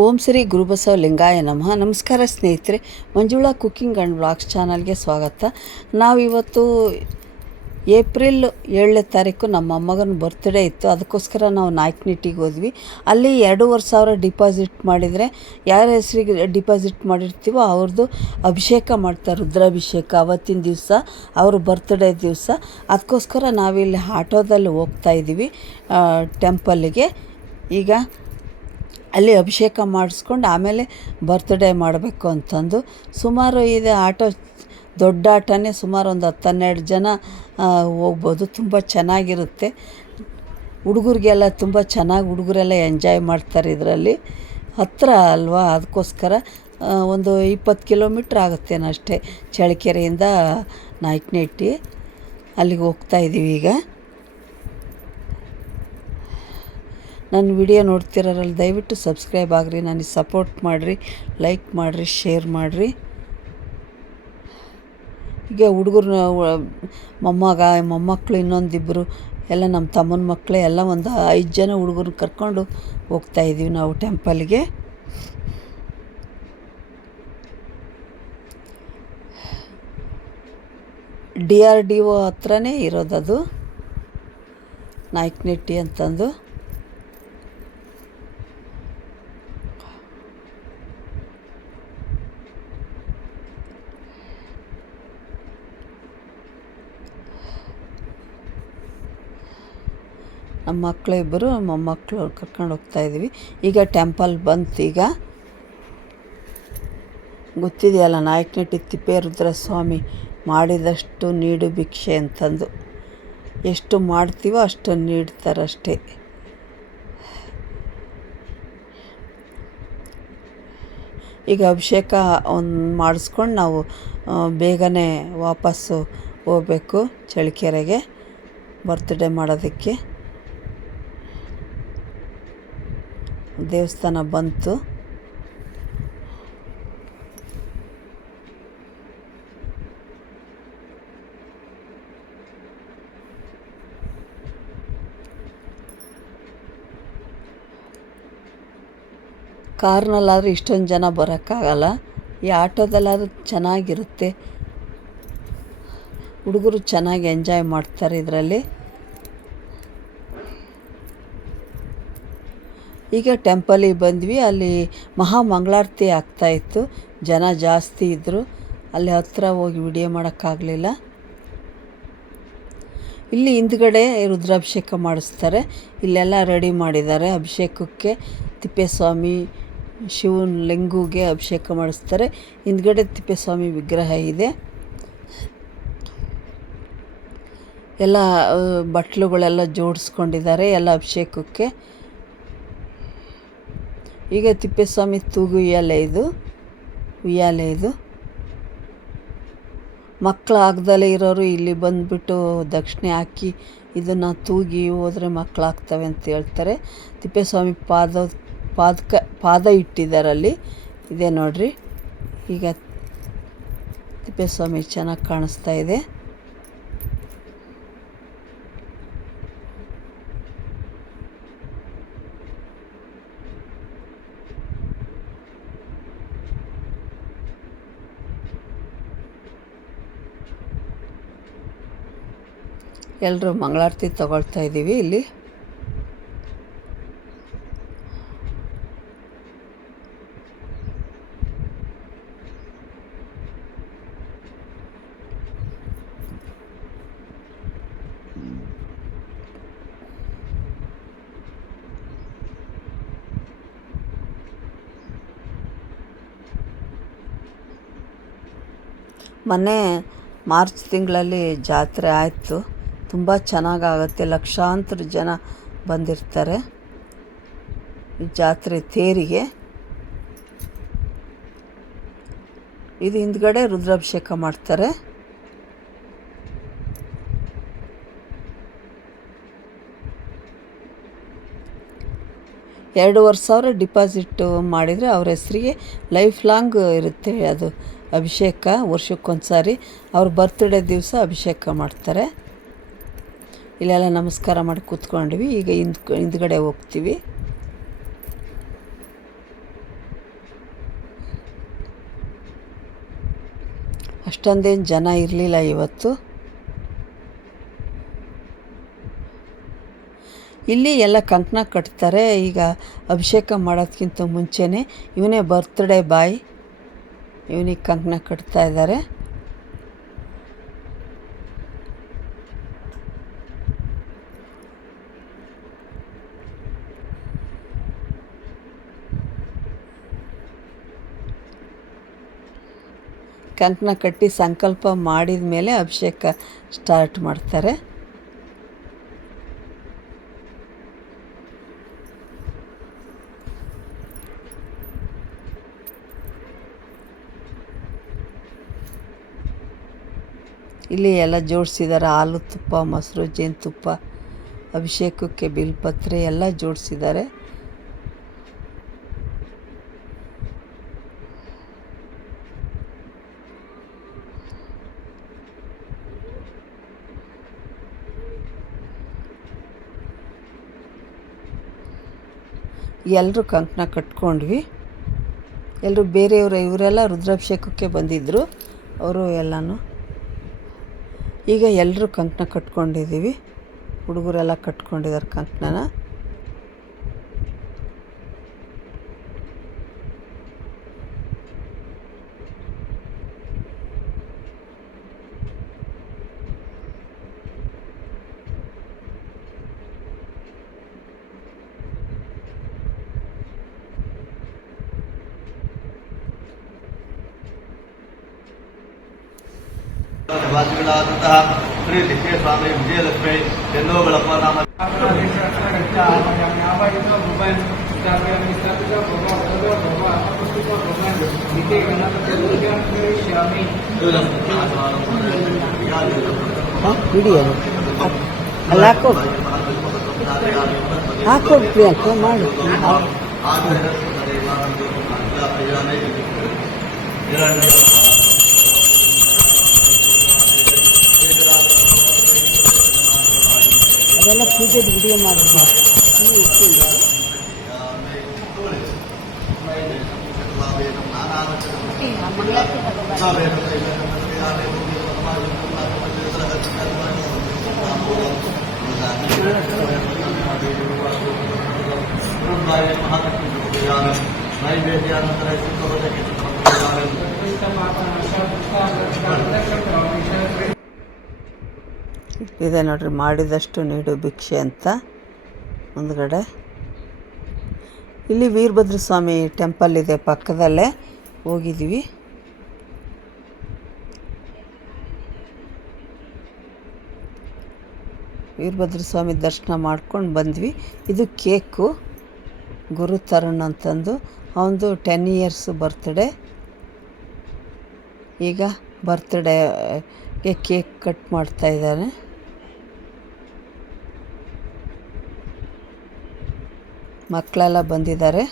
ಓಂ ಶ್ರೀ ಗುರುಬಸವ ಲಿಂಗಾಯ ನಮಃ. ನಮಸ್ಕಾರ ಸ್ನೇಹಿತರೆ, ಮಂಜುಳಾ ಕುಕ್ಕಿಂಗ್ ಆ್ಯಂಡ್ ಬ್ಲಾಗ್ಸ್ ಚಾನಲ್ಗೆ ಸ್ವಾಗತ. ನಾವಿವತ್ತು ಏಪ್ರಿಲ್ ಏಳನೇ ತಾರೀಕು ನಮ್ಮ ಅಮ್ಮಗನ ಬರ್ತ್ಡೇ ಇತ್ತು. ಅದಕ್ಕೋಸ್ಕರ ನಾವು ನಾಯ್ಕನಿಟ್ಟಿಗೆ ಹೋದ್ವಿ. ಅಲ್ಲಿ ಎರಡೂವರೆ ಸಾವಿರ ಡಿಪಾಸಿಟ್ ಮಾಡಿದರೆ, ಯಾರ ಹೆಸರಿಗೆ ಡಿಪಾಸಿಟ್ ಮಾಡಿರ್ತೀವೋ ಅವ್ರದ್ದು ಅಭಿಷೇಕ ಮಾಡ್ತಾರೆ. ರುದ್ರಾಭಿಷೇಕ, ಅವತ್ತಿನ ದಿವಸ, ಅವ್ರ ಬರ್ತ್ಡೇ ದಿವಸ. ಅದಕ್ಕೋಸ್ಕರ ನಾವಿಲ್ಲಿ ಆಟೋದಲ್ಲಿ ಹೋಗ್ತಾ ಇದ್ದೀವಿ ಟೆಂಪಲ್ಲಿಗೆ ಈಗ ಅಲ್ಲಿ ಅಭಿಷೇಕ ಮಾಡಿಸ್ಕೊಂಡು ಆಮೇಲೆ ಬರ್ತ್ಡೇ ಮಾಡಬೇಕು ಅಂತಂದು. ಸುಮಾರು ಇದೆ ಆಟೋ, ದೊಡ್ಡ ಆಟೋನೇ ಸುಮಾರು ಒಂದು ಹತ್ತು ಹನ್ನೆರಡು ಜನ ಹೋಗ್ಬೋದು. ತುಂಬ ಚೆನ್ನಾಗಿರುತ್ತೆ. ಹುಡುಗರಿಗೆಲ್ಲ ತುಂಬ ಚೆನ್ನಾಗಿ ಹುಡುಗರೆಲ್ಲ ಎಂಜಾಯ್ ಮಾಡ್ತಾರೆ ಇದರಲ್ಲಿ. ಹತ್ತಿರ ಅಲ್ವಾ? ಅದಕ್ಕೋಸ್ಕರ ಒಂದು ಇಪ್ಪತ್ತು ಕಿಲೋಮೀಟ್ರ್ ಆಗುತ್ತೆ ಅಷ್ಟೇ. ಚಳ್ಳಕೆರೆಯಿಂದ ನಾಯಕನಹಟ್ಟಿ ಅಲ್ಲಿಗೆ ಹೋಗ್ತಾ ಇದ್ದೀವಿ ಈಗ. ನನ್ನ ವಿಡಿಯೋ ನೋಡ್ತಿರೋರಲ್ಲಿ ದಯವಿಟ್ಟು ಸಬ್ಸ್ಕ್ರೈಬ್ ಆಗಿರಿ, ನನಗೆ ಸಪೋರ್ಟ್ ಮಾಡಿರಿ, ಲೈಕ್ ಮಾಡಿರಿ, ಶೇರ್ ಮಾಡಿರಿ. ಈಗ ಹುಡುಗರು, ಮೊಮ್ಮಗ ಮೊಮ್ಮಕ್ಕಳು ಇನ್ನೊಂದಿಬ್ಬರು ಎಲ್ಲ ನಮ್ಮ ತಮ್ಮನ ಮಕ್ಕಳೇ, ಎಲ್ಲ ಒಂದು ಐದು ಜನ ಹುಡುಗರು ಕರ್ಕೊಂಡು ಹೋಗ್ತಾ ಇದ್ದೀವಿ ನಾವು ಟೆಂಪಲ್ಗೆ. ಡಿ ಆರ್ ಡಿ ಒ ಹತ್ರನೇ ಇರೋದದು ನಾಯ್ಕನೆಟ್ಟಿ ಅಂತಂದು. ನಮ್ಮ ಮಕ್ಕಳು ಇಬ್ಬರು ಮೊಮ್ಮಕ್ಕಳು ಕರ್ಕೊಂಡು ಹೋಗ್ತಾ ಇದ್ದೀವಿ. ಈಗ ಟೆಂಪಲ್ ಬಂತು ಈಗ. ಗೊತ್ತಿದೆಯಲ್ಲ ನಾಯಕನಟ್ಟಿ ತಿಪ್ಪೇರುದ್ರ ಸ್ವಾಮಿ ಮಾಡಿದಷ್ಟು ನೀಡು ಭಿಕ್ಷೆ ಅಂತಂದು. ಎಷ್ಟು ಮಾಡ್ತೀವೋ ಅಷ್ಟು ನೀಡ್ತಾರಷ್ಟೇ. ಈಗ ಅಭಿಷೇಕ ಒಂದು ಮಾಡಿಸ್ಕೊಂಡು ನಾವು ಬೇಗನೆ ವಾಪಸ್ಸು ಹೋಗಬೇಕು ಚಳ್ಳಕೆರೆಗೆ, ಬರ್ತ್ಡೇ ಮಾಡೋದಕ್ಕೆ. ದೇವಸ್ಥಾನ ಬಂತು. ಕಾರ್ನಲ್ಲಾದರೂ ಇಷ್ಟೊಂದು ಜನ ಬರೋಕ್ಕಾಗಲ್ಲ. ಈ ಆಟೋದಲ್ಲಾದರೂ ಚೆನ್ನಾಗಿರುತ್ತೆ. ಹುಡುಗರು ಚೆನ್ನಾಗಿ ಎಂಜಾಯ್ ಮಾಡ್ತಾರೆ ಇದರಲ್ಲಿ. ಈಗ ಟೆಂಪಲಿಗೆ ಬಂದ್ವಿ. ಅಲ್ಲಿ ಮಹಾ ಮಂಗಳಾರತಿ ಆಗ್ತಾಯಿತ್ತು ಜನ ಜಾಸ್ತಿ ಇದ್ದರು ಅಲ್ಲಿ ಹತ್ತಿರ ಹೋಗಿ ವಿಡಿಯೋ ಮಾಡೋಕ್ಕಾಗಲಿಲ್ಲ. ಇಲ್ಲಿ ಹಿಂದ್ಗಡೆ ರುದ್ರಾಭಿಷೇಕ ಮಾಡಿಸ್ತಾರೆ. ಇಲ್ಲೆಲ್ಲ ರೆಡಿ ಮಾಡಿದ್ದಾರೆ. ಅಭಿಷೇಕಕ್ಕೆ ತಿಪ್ಪೇಸ್ವಾಮಿ ಶಿವನ ಲಿಂಗುಗೆ ಅಭಿಷೇಕ ಮಾಡಿಸ್ತಾರೆ. ಹಿಂದ್ಗಡೆ ತಿಪ್ಪೇಸ್ವಾಮಿ ವಿಗ್ರಹ ಇದೆ. ಎಲ್ಲ ಬಟ್ಲುಗಳೆಲ್ಲ ಜೋಡಿಸ್ಕೊಂಡಿದ್ದಾರೆ ಎಲ್ಲ ಅಭಿಷೇಕಕ್ಕೆ. ಈಗ ತಿಪ್ಪೇಸ್ವಾಮಿ ತೂಗು ಉಯ್ಯಾಲೆ ಇದು ಉಯ್ಯಾಲೆ ಇದು. ಮಕ್ಕಳು ಆಗ್ದಲೇ ಇರೋರು ಇಲ್ಲಿ ಬಂದುಬಿಟ್ಟು ದಕ್ಷಿಣೆ ಹಾಕಿ ಇದನ್ನು ತೂಗಿ ಹೋದರೆ ಮಕ್ಕಳಾಗ್ತವೆ ಅಂತ ಹೇಳ್ತಾರೆ. ತಿಪ್ಪೇಸ್ವಾಮಿ ಪಾದ, ಪಾದಕ, ಪಾದ ಇಟ್ಟಿದ್ದಾರೆ ಅಲ್ಲಿ ಇದೆ ನೋಡ್ರಿ. ಈಗ ತಿಪ್ಪೇಸ್ವಾಮಿ ಚೆನ್ನಾಗಿ ಕಾಣಿಸ್ತಾ ಇದೆ. ಎಲ್ಲರೂ ಮಂಗಳಾರತಿ ತಗೊಳ್ತಾ ಇದ್ದೀವಿ ಇಲ್ಲಿ. ಮೊನ್ನೆ ಮಾರ್ಚ್ ತಿಂಗಳಲ್ಲಿ ಜಾತ್ರೆ ಆಯಿತು. ತುಂಬ ಚೆನ್ನಾಗಾಗತ್ತೆ. ಲಕ್ಷಾಂತರ ಜನ ಬಂದಿರ್ತಾರೆ. ಜಾತ್ರೆ ತೇರಿಗೆ. ಇದು ಹಿಂದ್ಗಡೆ ರುದ್ರಾಭಿಷೇಕ ಮಾಡ್ತಾರೆ. ಎರಡೂವರೆ ಸಾವಿರ ಡಿಪಾಸಿಟ್ ಮಾಡಿದರೆ ಅವ್ರ ಹೆಸರಿಗೆ ಲೈಫ್ ಲಾಂಗ್ ಇರುತ್ತೆ ಅದು ಅಭಿಷೇಕ ವರ್ಷಕ್ಕೊಂದ್ಸಾರಿ. ಅವ್ರ ಬರ್ತ್ಡೇ ದಿವಸ ಅಭಿಷೇಕ ಮಾಡ್ತಾರೆ. ಇಲ್ಲೆಲ್ಲ ನಮಸ್ಕಾರ ಮಾಡಿ ಕೂತ್ಕೊಂಡ್ವಿ. ಈಗ ಹಿಂದ್ ಹಿಂದ್ಗಡೆ ಹೋಗ್ತೀವಿ. ಅಷ್ಟೊಂದೇನು ಜನ ಇರಲಿಲ್ಲ ಇವತ್ತು. ಇಲ್ಲಿ ಎಲ್ಲ ಕಂಕಣ ಕಟ್ತಾರೆ. ಈಗ ಅಭಿಷೇಕ ಮಾಡೋದಕ್ಕಿಂತ ಮುಂಚೆನೇ ಇವನೇ ಬರ್ತ್ಡೇ ಬಾಯ್ ಇವನಿಗೆ ಕಂಕಣ ಕಟ್ತಾ ಇದ್ದಾರೆ ಕಂಕಣ ಕಟ್ಟಿ ಸಂಕಲ್ಪ ಮಾಡಿದ ಮೇಲೆ ಅಭಿಷೇಕ ಸ್ಟಾರ್ಟ್ ಮಾಡ್ತಾರೆ. ಇಲ್ಲಿ ಎಲ್ಲ ಜೋಡಿಸಿದ್ದಾರೆ ಹಾಲು ತುಪ್ಪ, ಮೊಸರು ಜೇನುತುಪ್ಪ ಅಭಿಷೇಕಕ್ಕೆ ಬಿಲ್ಪತ್ರೆ ಎಲ್ಲ ಜೋಡಿಸಿದ್ದಾರೆ ಎಲ್ಲರೂ ಕಂಕಣ ಕಟ್ಕೊಂಡ್ವಿ. ಎಲ್ಲರೂ ಬೇರೆಯವರು, ಇವರೆಲ್ಲ ರುದ್ರಾಭಿಷೇಕಕ್ಕೆ ಬಂದಿದ್ದರು ಅವರು ಎಲ್ಲನೂ ಈಗ ಎಲ್ಲರೂ ಕಂಕಣ ಕಟ್ಕೊಂಡಿದ್ದೀವಿ. ಹುಡುಗರೆಲ್ಲ ಕಟ್ಕೊಂಡಿದ್ದಾರೆ ಕಂಕಣನ ವಾಸಿಗಳಾದಂತಹ ಶ್ರೀ ಲಿಂಗೇಸ್ವಾಮಿ ವಿಜಯಲಕ್ಷ್ಮಿ ಎನ್ನುವುಗಳಪ್ಪ ನಾಮ ವಿಡಿಯೋ ಅಲ್ಲಿ ಹಾಕೋ ಹಾಕೋ ಪ್ರಿಯಾಂಕ ಮಾಡು ಅದೆಲ್ಲ ಪೂಜೆ ವಿಡಿಯೋ ಮಾಡ್ತೀನಿ ನೈವೇದ್ಯಾನಂತರ ಇದೆ ನೋಡ್ರಿ, ಮಾಡಿದಷ್ಟು ನೀಡು ಭಿಕ್ಷೆ ಅಂತ ಮುಂದ್ಗಡೆ ಇಲ್ಲಿ ವೀರಭದ್ರ ಸ್ವಾಮಿ ಟೆಂಪಲ್ ಇದೆ ಪಕ್ಕದಲ್ಲೇ ಹೋಗಿದ್ವಿ ವೀರಭದ್ರ ಸ್ವಾಮಿ ದರ್ಶನ ಮಾಡ್ಕೊಂಡು ಬಂದ್ವಿ. ಇದು ಕೇಕು ಗುರು ತರುಣ್ ಅಂತಂದು ಅವನದು ಟೆನ್ ಇಯರ್ಸ್ ಬರ್ತ್ಡೇ ಈಗ ಬರ್ತ್ಡೇಗೆ ಕೇಕ್ ಕಟ್ ಮಾಡ್ತಾ ಇದ್ದಾನೆ. ಮಕ್ಕಳೆಲ್ಲ ಬಂದಿದ್ದಾರೆ.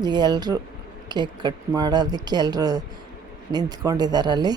ಈಗ ಎಲ್ಲರೂ ಕೇಕ್ ಕಟ್ ಮಾಡೋದಕ್ಕೆ ಎಲ್ಲರೂ ನಿಂತ್ಕೊಂಡಿದ್ದಾರೆ ಅಲ್ಲಿ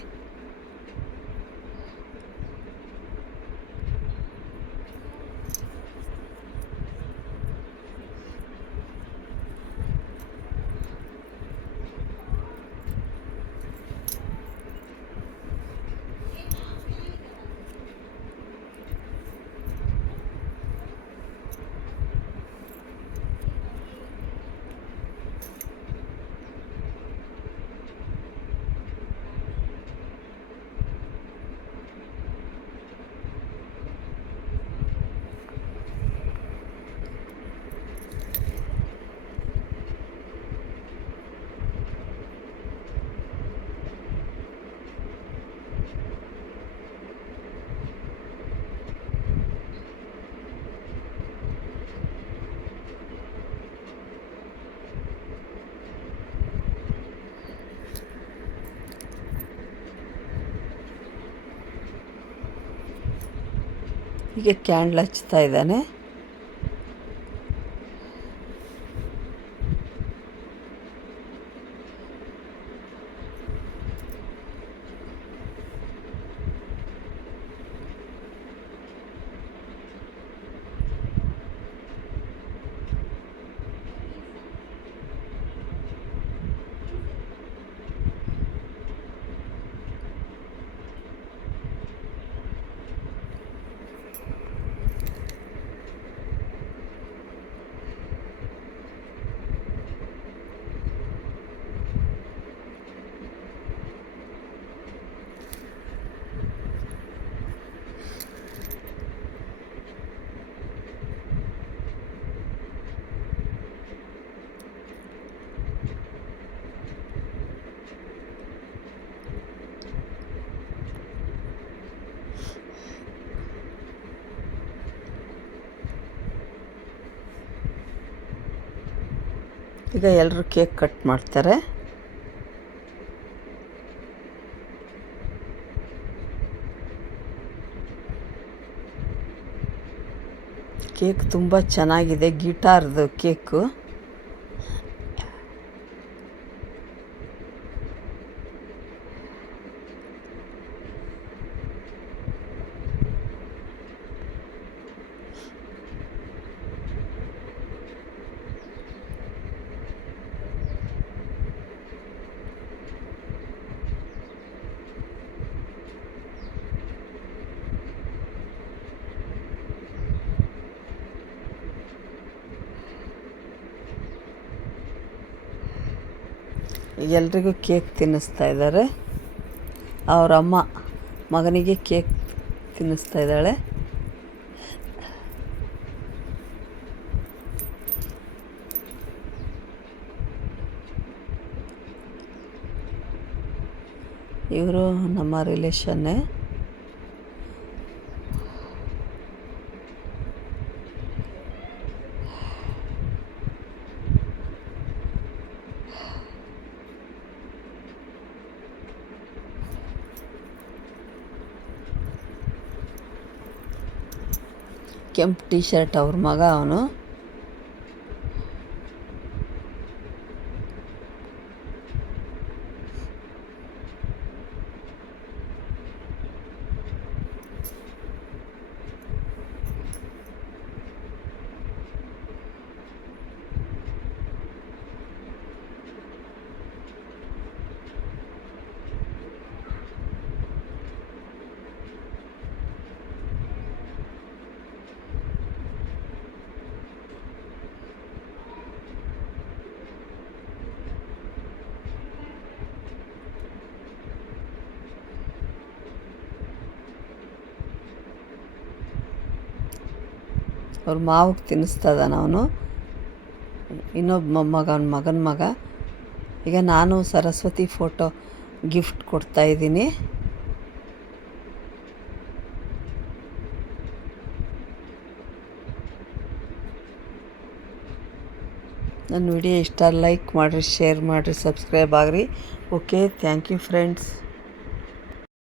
ಹೀಗೆ ಕ್ಯಾಂಡ್ಲ್ ಹಚ್ತಾ ಇದ್ದಾನೆ. ಈಗ ಎಲ್ಲರೂ ಕೇಕ್ ಕಟ್ ಮಾಡ್ತಾರೆ. ಕೇಕ್ ತುಂಬ ಚೆನ್ನಾಗಿದೆ ಗಿಟಾರ್ದು ಕೇಕು. ಎಲ್ರಿಗೂ ಕೇಕ್ ತಿನ್ನಿಸ್ತಾ ಇದ್ದಾರೆ. ಅವ್ರ ಅಮ್ಮ ಮಗನಿಗೆ ಕೇಕ್ ತಿನ್ನಿಸ್ತಾ ಇದ್ದಾಳೆ. ಇವರು ನಮ್ಮ ರಿಲೇಷನ್ನೇ ಕೆಂಪು ಟೀ ಶರ್ಟ್ ಅವ್ರ ಮಗ ಅವನು. ಅವ್ರ ಮಾವಿಗೆ ತಿನ್ನಿಸ್ತಾ ಇದ್ದಾನೆ ಅವನು ಇನ್ನೊಬ್ಬ ಮೊಮ್ಮಗ ಅವನ ಮಗನ ಮಗ. ಈಗ ನಾನು ಸರಸ್ವತಿ ಫೋಟೋ ಗಿಫ್ಟ್ ಕೊಡ್ತಾ ಇದ್ದೀನಿ. ನನ್ನ ವಿಡಿಯೋ ಇಷ್ಟ, ಲೈಕ್ ಮಾಡಿರಿ, ಶೇರ್ ಮಾಡಿರಿ, ಸಬ್ಸ್ಕ್ರೈಬ್ ಆಗಿರಿ. Okay, thank you friends.